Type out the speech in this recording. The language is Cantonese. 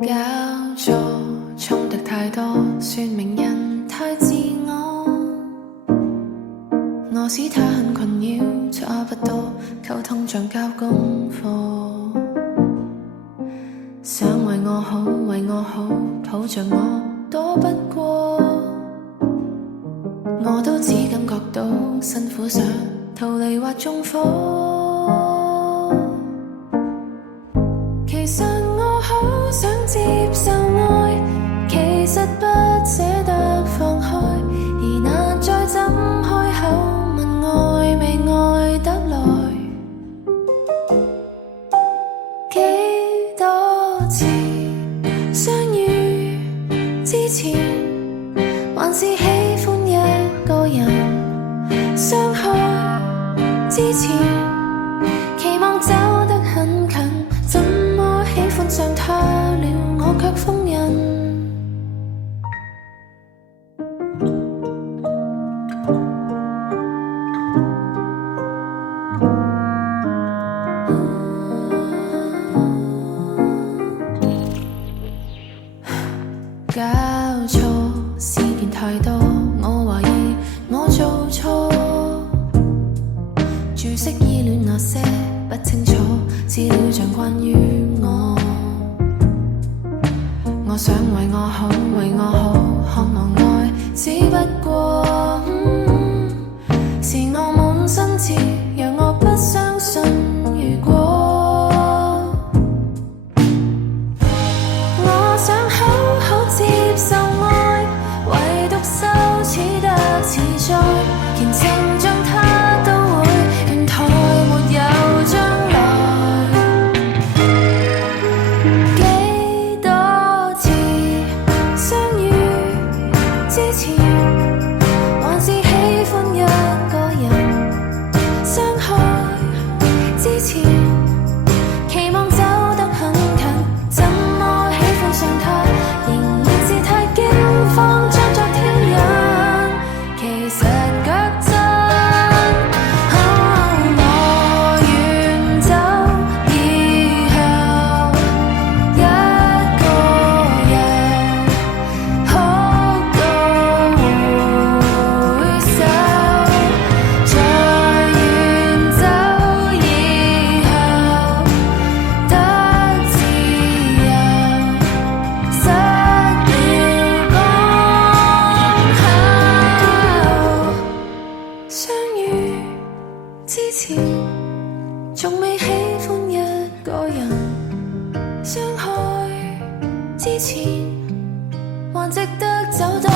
搞錯，衝突太多，說明人太自我。我使他很困擾，差不多溝通像交功課。想為我好，為我好，抱着我躲不過。我都只感覺到辛苦想逃離或縱火。其實我好想接受愛，其實不捨得放開，而難再怎開口問愛未愛得來。幾多次相遇之前，還是喜歡一個人，傷害之前期望走得很近，怎麼喜歡上他了，我卻封印。搞錯，事件太多，我懷疑我做錯。注釋依戀那些不清楚資料，像關於我。我想為我好，為我好，渴望愛，只不過是我滿身刺，讓我不相信如果。我想好好接受愛，唯獨羞恥得自在，虔誠像他都會倦怠，沒有將來。幾多次相遇之前，還是喜歡一個人，傷害之前期望走得很近，怎麼喜歡上他，仍然是太驚慌張作挑釁，其實腳震。我遠走以後，一個人哭到回首，在遠走以後得自由，失了剛巧。相遇之前，仲未喜歡一個人，傷害之前，還值得走多